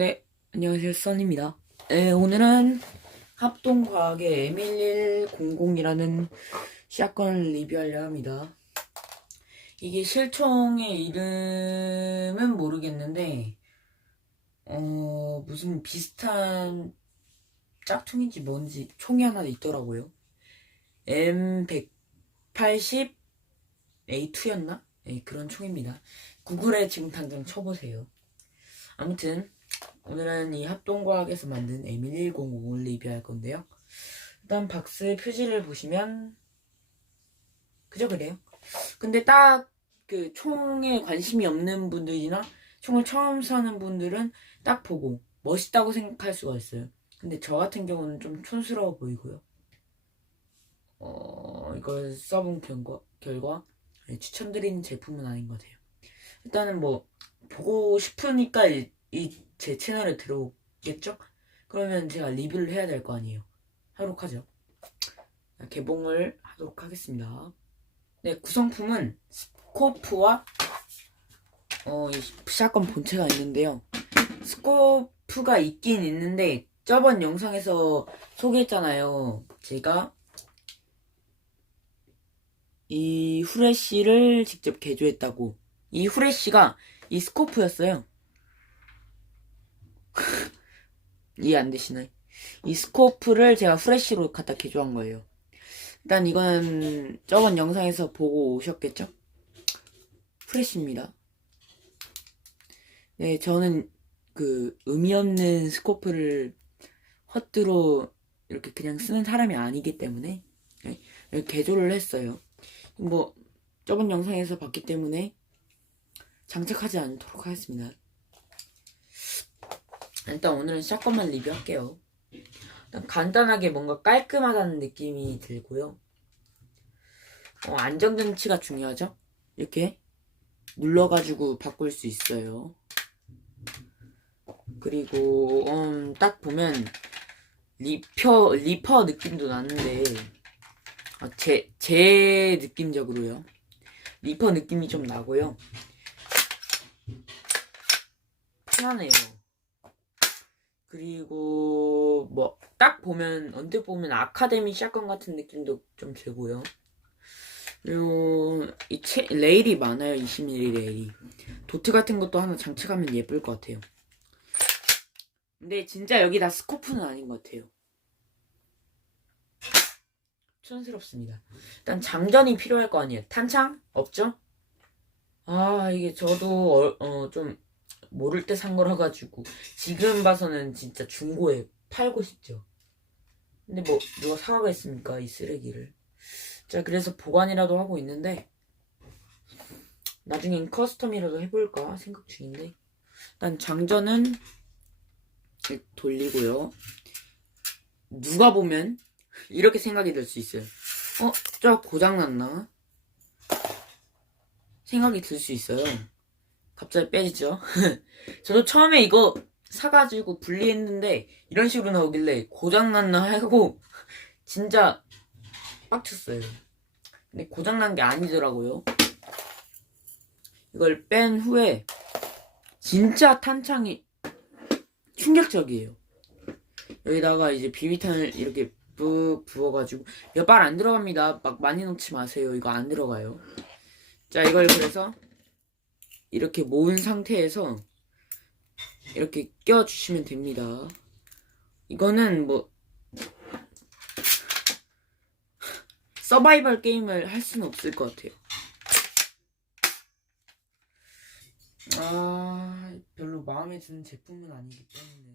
네, 안녕하세요, 써니입니다. 네, 오늘은 합동과학의 M1100이라는 샷건을 리뷰하려 합니다. 이게 실총의 이름은 모르겠는데, 어, 무슨 비슷한 짝퉁인지 뭔지 총이 하나 있더라고요. M180 A2였나? 네, 그런 총입니다. 구글에 지금 당장 쳐보세요. 아무튼, 오늘은 이 합동과학에서 만든 M1100을 리뷰할 건데요. 일단 박스 표지를 보시면 그저 그래요. 근데 딱 그 총에 관심이 없는 분들이나 총을 처음 사는 분들은 딱 보고 멋있다고 생각할 수가 있어요. 근데 저 같은 경우는 좀 촌스러워 보이고요. 어, 이걸 써본 결과, 결과 네, 추천드리는 제품은 아닌 것 같아요. 일단은 뭐 보고 싶으니까 이 제 채널에 들어오겠죠? 그러면 제가 리뷰를 해야 될 거 아니에요. 하도록 하죠. 자, 개봉을 하도록 하겠습니다. 네, 구성품은 스코프와 어, 이 샷건 본체가 있는데요. 스코프가 있긴 있는데 저번 영상에서 소개했잖아요. 제가 이 후레쉬를 직접 개조했다고. 이 후레쉬가 이 스코프였어요. 이해 안 되시나요? 이 스코프를 제가 후레쉬로 갖다 개조한 거예요. 일단 이건 저번 영상에서 보고 오셨겠죠? 후레쉬입니다. 네, 저는 그 의미 없는 스코프를 헛들어 이렇게 그냥 쓰는 사람이 아니기 때문에 네, 개조를 했어요. 뭐 저번 영상에서 봤기 때문에 장착하지 않도록 하겠습니다. 일단 오늘은 샷건만 리뷰할게요. 일단 간단하게 뭔가 깔끔하다는 느낌이 들고요. 어, 안전장치가 중요하죠? 이렇게 눌러가지고 바꿀 수 있어요. 그리고 음, 딱 보면 리퍼 리퍼 느낌도 나는데 어, 제, 제 느낌적으로요. 리퍼 느낌이 좀 나고요. 편하네요. 그리고 뭐 딱 보면 언뜻 보면 아카데미 샷건 같은 느낌도 좀 들고요. 그리고 이 채, 레일이 많아요. 20mm 레일이. 도트 같은 것도 하나 장착하면 예쁠 것 같아요. 근데 진짜 여기 다 스코프는 아닌 것 같아요. 촌스럽습니다. 일단 장전이 필요할 거 아니에요. 탄창? 없죠? 아, 이게 저도, 어, 어, 좀, 모를 때 산 거라 가지고, 지금 봐서는 진짜 중고에 팔고 싶죠. 근데 뭐, 누가 사가겠습니까? 이 쓰레기를. 자, 그래서 보관이라도 하고 있는데, 나중엔 커스텀이라도 해볼까 생각 중인데, 일단 장전은 돌리고요. 누가 보면, 이렇게 생각이 들 수 있어요. 어, 저 고장났나? 생각이 들 수 있어요. 갑자기 빼지죠? 저도 처음에 이거 사가지고 분리했는데 이런 식으로 나오길래 고장났나 하고 진짜 빡쳤어요. 근데 고장난 게 아니더라고요. 이걸 뺀 후에 진짜 탄창이 충격적이에요. 여기다가 이제 비비탄을 이렇게 부, 부어가지고 이거 말안 들어갑니다. 막 많이 넣지 마세요. 이거 안 들어가요. 자 이걸 그래서 이렇게 모은 상태에서 이렇게 껴주시면 됩니다. 이거는 뭐 서바이벌 게임을 할 수는 없을 것 같아요. 아 별로 마음에 드는 제품은 아니기 때문에